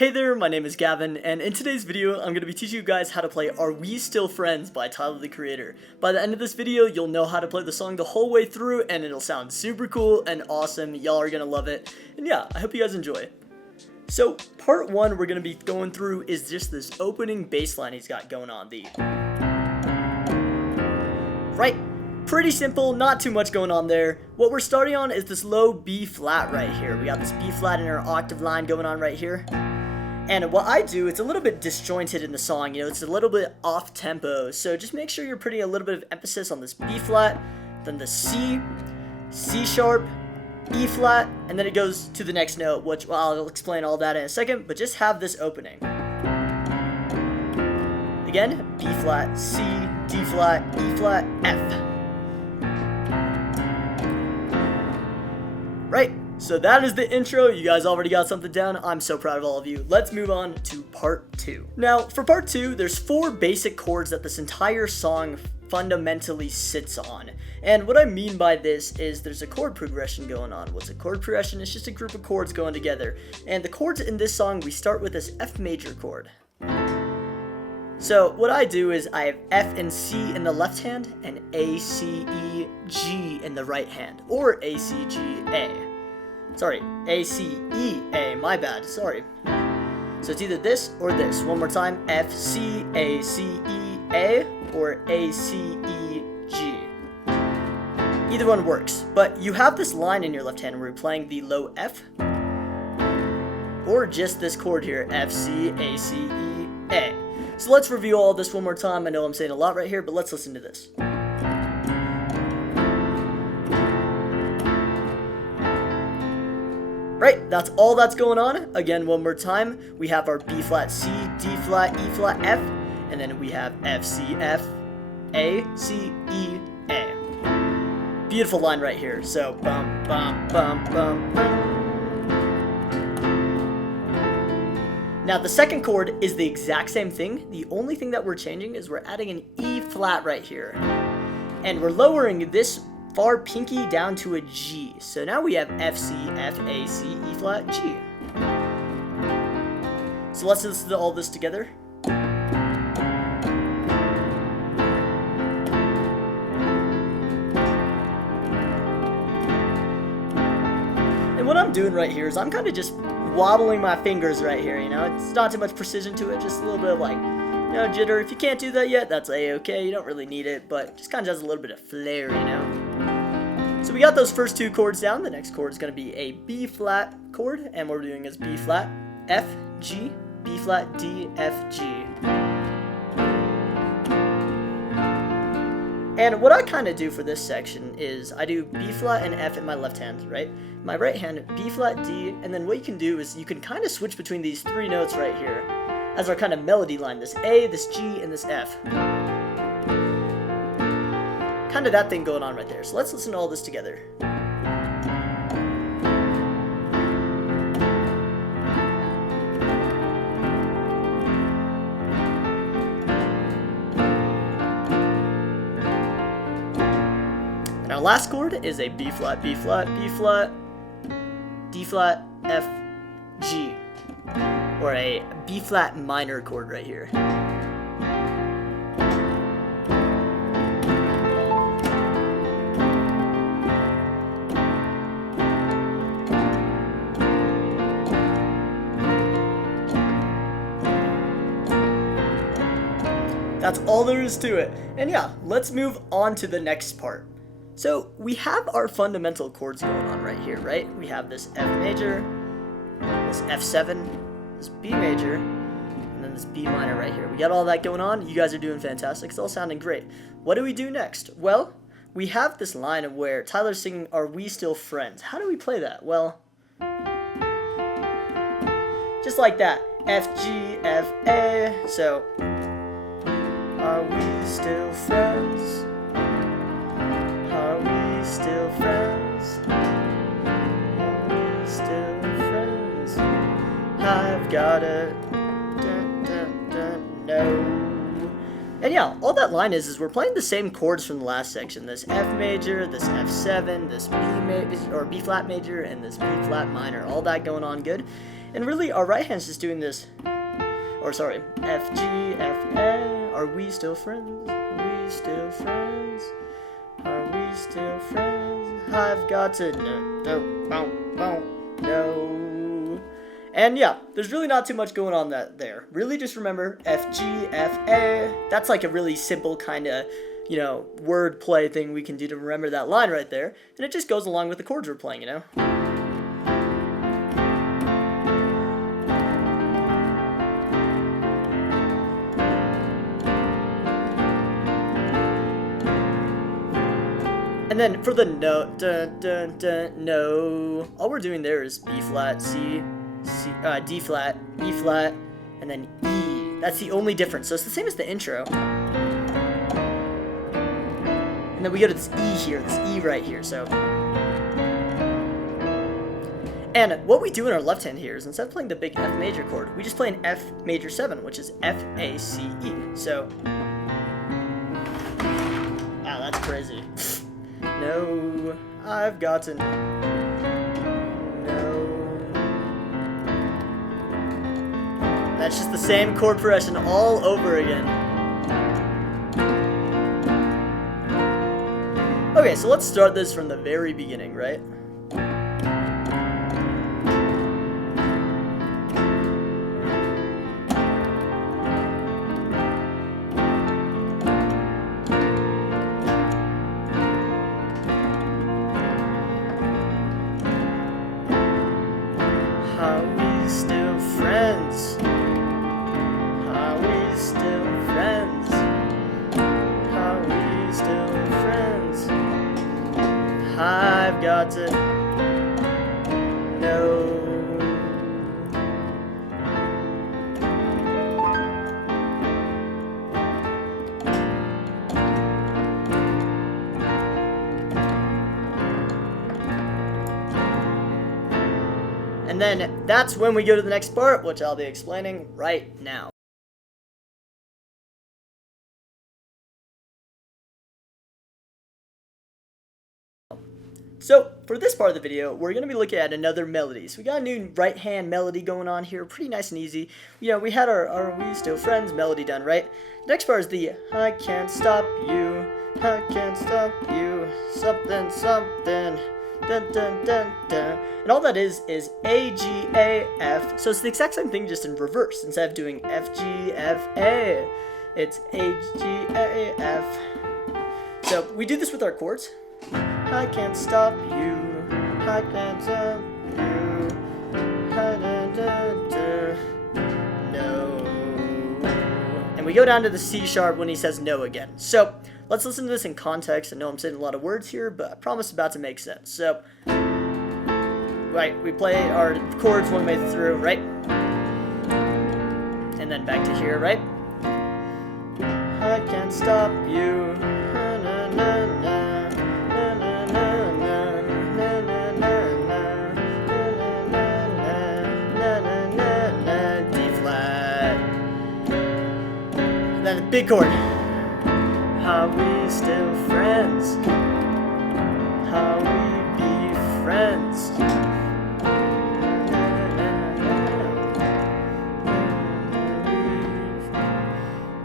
Hey there, my name is Gavin, and in today's video, I'm going to be teaching you guys how to play Are We Still Friends by Tyler, the Creator. By the end of this video, you'll know how to play the song the whole way through, and it'll sound super cool and awesome. Y'all are going to love it. And yeah, I hope you guys enjoy. So, part one we're going to be going through is just this opening bass line he's got going on. Right? Pretty simple, not too much going on there. What we're starting on is this low B flat right here. We got this B flat in our octave line going on right here. And what I do, it's a little bit disjointed in the song, you know, it's a little bit off tempo. So just make sure you're putting a little bit of emphasis on this B flat, then the C, C sharp, E flat, and then it goes to the next note, which I'll explain all that in a second, but just have this opening. Again, B flat, C, D flat, E flat, F. Right, so that is the intro. You guys already got something down. I'm so proud of all of you. Let's move on to part two. Now, for part two, there's 4 basic chords that this entire song fundamentally sits on. And what I mean by this is there's a chord progression going on. What's a chord progression? It's just a group of chords going together. And the chords in this song, we start with this F major chord. So what I do is I have F and C in the left hand and A, C, E, G in the right hand, or A, C, G, A. Sorry, A, C, E, A, my bad, sorry. So it's either this or this. One more time, F, C, A, C, E, A, or A, C, E, G. Either one works, but you have this line in your left hand where you're playing the low F, or just this chord here, F, C, A, C, E, A. So let's review all this one more time. I know I'm saying a lot right here, but let's listen to this. Right, that's all that's going on. Again, one more time. We have our B flat C, D flat, E flat, F, and then we have F, C, F, A, C, E, A. Beautiful line right here. So, bum, bum, bum, bum, bum. Now the second chord is the exact same thing. The only thing that we're changing is we're adding an E flat right here. And we're lowering this far pinky down to a G. So now we have F, C, F, A, C, E flat, G. So let's listen to all this together. And what I'm doing right here is I'm kind of just wobbling my fingers right here, you know, it's not too much precision to it, just a little bit of like, you know, jitter. If you can't do that yet, that's a-okay, you don't really need it, but just kind of has a little bit of flair, you know. So we got those first 2 chords down. The next chord is going to be a B flat chord, and what we're doing is B flat, F, G, B flat, D, F, G. And what I kind of do for this section is I do B flat and F in my left hand, right? My right hand, B flat, D, and then what you can do is you can kind of switch between these 3 notes right here as our kind of melody line, this A, this G, and this F. Kind of that thing going on right there. So let's listen to all this together. And our last chord is a B flat, B flat, B flat, D flat, F, G, or a B flat minor chord right here. That's all there is to it. And yeah, let's move on to the next part. So we have our fundamental chords going on right here, right? We have this F major, this F7, this B major, and then this B minor right here. We got all that going on. You guys are doing fantastic. It's all sounding great. What do we do next? Well, we have this line of where Tyler's singing, "Are we still friends?" How do we play that? Well, just like that. F, G, F, A. So, are we still friends? Are we still friends? Are we still friends? I've gotta know. And yeah, all that line is we're playing the same chords from the last section. This F major, this F7, this B flat major, and this B flat minor. All that going on good. And really, our right hand's just doing this. Or sorry, F, G, F, A. Are we still friends? Are we still friends? Are we still friends? I've got to know. And yeah, there's really not too much going on there. Really just remember F, G, F, A. That's like a really simple kind of, word play thing we can do to remember that line right there. And it just goes along with the chords we're playing, And then for the no, all we're doing there is B flat, C, D flat, E flat, and then E. That's the only difference. So it's the same as the intro. And then we go to this E here, this E right here. So, and what we do in our left hand here is instead of playing the big F major chord, we just play an F major 7, which is F, A, C, E. So, that's crazy. No, I've got to know. That's just the same chord progression all over again. Okay, so let's start this from the very beginning, right? Are we still friends? Are we still friends? Are we still friends? I've got to know. And then that's when we go to the next part, which I'll be explaining right now. So, for this part of the video, we're going to be looking at another melody. So we got a new right hand melody going on here, pretty nice and easy. We had our Are We Still Friends melody done, right? The next part is the I can't stop you, I can't stop you, something, something, dun dun dun dun. And all that is A, G, A, F. So it's the exact same thing, just in reverse. Instead of doing F, G, F, A, it's A, G, A, F. So we do this with our chords. I can't stop you, I can't stop you, no. And we go down to the C sharp when he says no again. So let's listen to this in context. I know I'm saying a lot of words here, but I promise it's about to make sense. So, right, we play our chords one way through, right? And then back to here, right? I can't stop you, then a big chord. Are we still friends? How we be friends?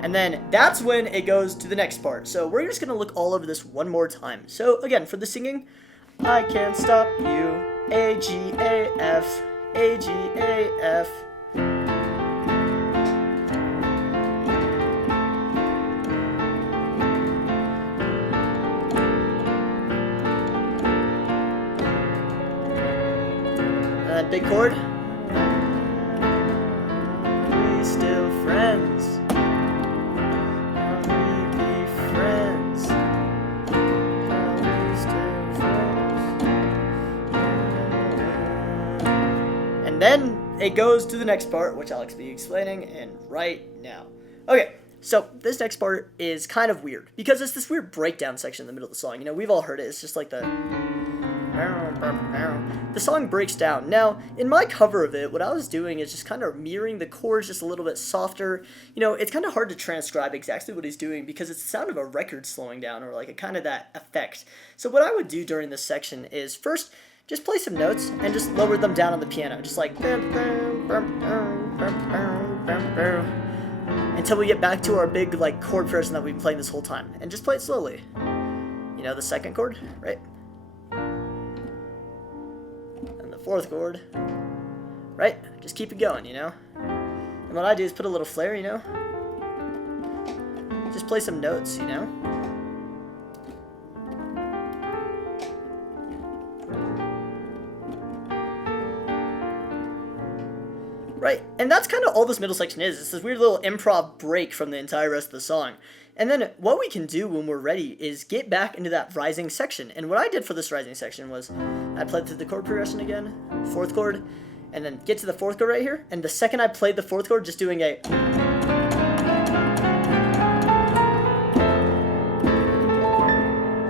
And then that's when it goes to the next part. So we're just gonna look all over this one more time. So again, for the singing, I can't stop you. A, G, A, F. A, G, A, F. Big chord. Are we still friends? Are we be friends? Are we still friends? And then it goes to the next part, which I'll be explaining right now. Okay, so this next part is kind of weird because it's this weird breakdown section in the middle of the song. We've all heard it. It's just like the song breaks down. Now, in my cover of it, what I was doing is just kind of mirroring the chords just a little bit softer. It's kind of hard to transcribe exactly what he's doing because it's the sound of a record slowing down or like a kind of that effect. So what I would do during this section is first just play some notes and just lower them down on the piano, just like until we get back to our big like chord progression that we've been playing this whole time, and just play it slowly. You know, the second chord, right? And the fourth chord, right? Just keep it going, you know? And what I do is put a little flair, you know? Just play some notes, you know? Right, and that's kind of all this middle section is. It's this weird little improv break from the entire rest of the song. And then what we can do when we're ready is get back into that rising section. And what I did for this rising section was I played through the chord progression again, fourth chord, and then get to the fourth chord right here. And the second I played the fourth chord, just doing a...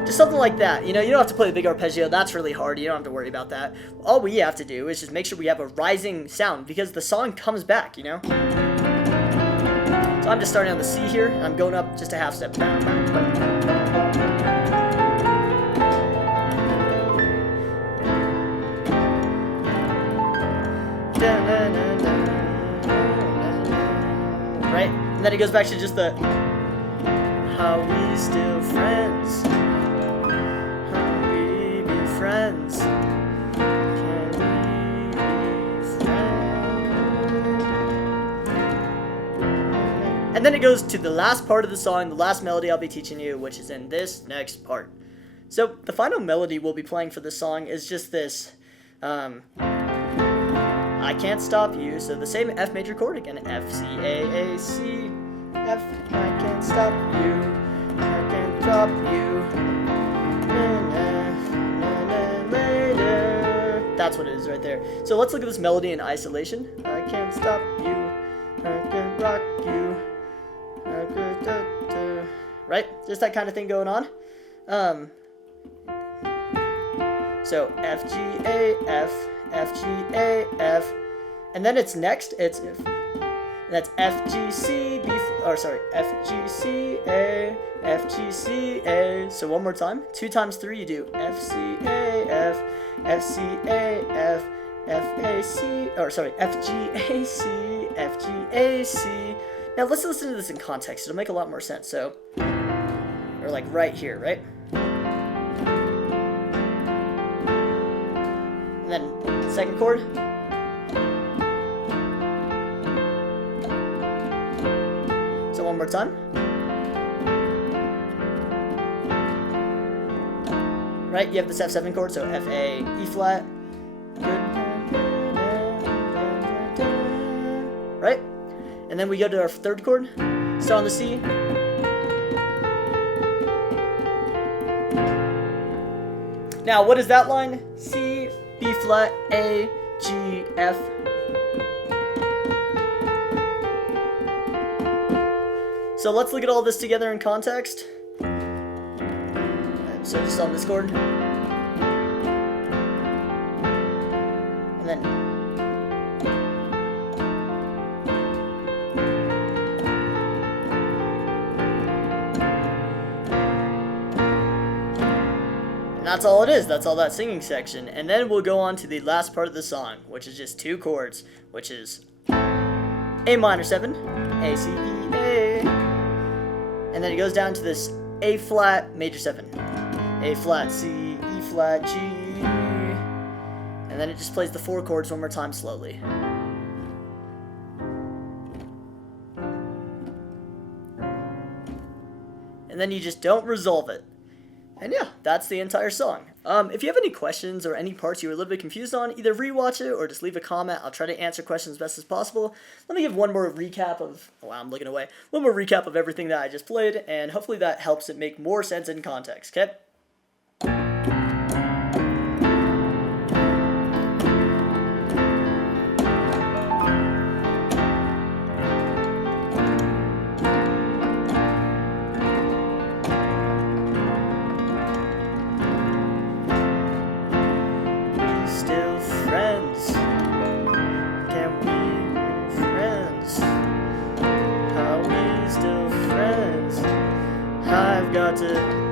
just something like that. You know, you don't have to play the big arpeggio. That's really hard. You don't have to worry about that. All we have to do is just make sure we have a rising sound because the song comes back, you know? So I'm just starting on the C here, and I'm going up just a half step. Right? And then it goes back to just the how we still friends. Friends. Can we be friends? And then it goes to the last part of the song, the last melody I'll be teaching you, which is in this next part. So the final melody we'll be playing for this song is just this I Can't Stop You. So the same F major chord again, F, C, A, C, F. I can't stop you, I can't drop you. That's what it is right there. So let's look at this melody in isolation. I can't stop you, I can rock you, right? Just that kind of thing going on. So F, G, A, F, F, G, A, F, and then it's next. It's if. That's F, G, C, B, or sorry, F, G, C, A, F, G, C, A. So one more time. 2 times 3, you do F, C, A, F, F, C, A, F, F, A, C, or sorry, F, G, A, C, F, G, A, C. Now let's listen to this in context. It'll make a lot more sense. So, or like right here, right? And then second chord. One more time. Right, you have this F7 chord, so F, A, E flat. Good. Right? And then we go to our third chord. Start on the C. Now, what is that line? C, B flat, A, G, F. So let's look at all this together in context. So just on this chord. And then. And that's all it is. That's all that singing section. And then we'll go on to the last part of the song, which is just 2 chords, which is A minor 7, A, C, E, A. And then it goes down to this A flat major 7, A flat, C, E flat, G, and then it just plays the 4 chords one more time slowly. And then you just don't resolve it. And yeah, that's the entire song. If you have any questions or any parts you were a little bit confused on, either rewatch it or just leave a comment. I'll try to answer questions as best as possible. Let me give one more recap of, wow, I'm looking away. One more recap of everything that I just played, and hopefully that helps it make more sense in context, okay? Still friends? Can we be friends? Are we still friends? I've got to know.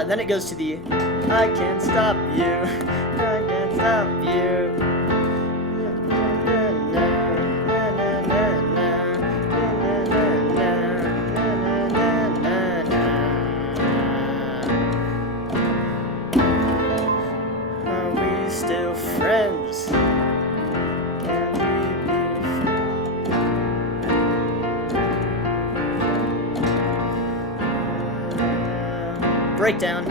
And then it goes to the I can't stop you, I can't stop you. Are we still friends? Can we be friends? Breakdown.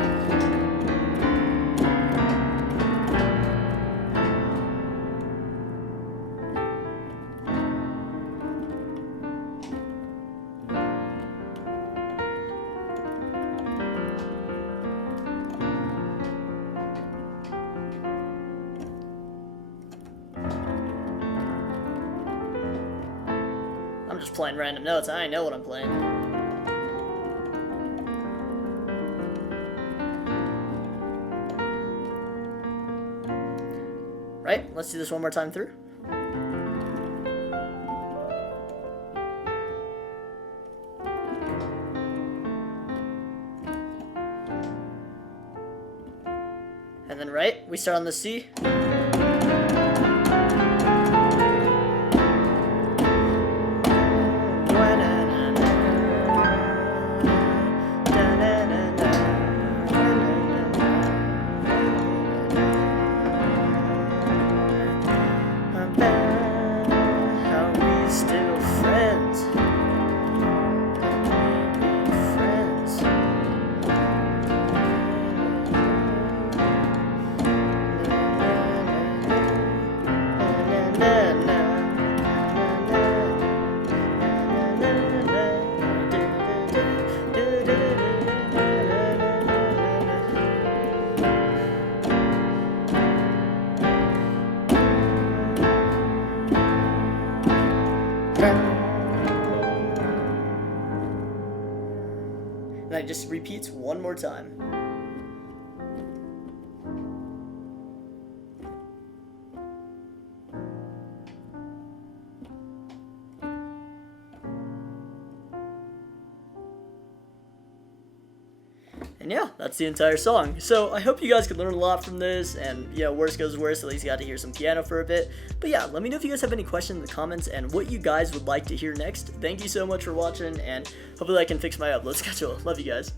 I'm just playing random notes. I know what I'm playing. Right? Let's do this one more time through. And then right, we start on the C. And it just repeats one more time. And yeah, that's the entire song. So I hope you guys could learn a lot from this, and you know, worst goes worst, at least you got to hear some piano for a bit. But yeah, let me know if you guys have any questions in the comments and what you guys would like to hear next. Thank you so much for watching, and hopefully I can fix my upload schedule. Love you guys.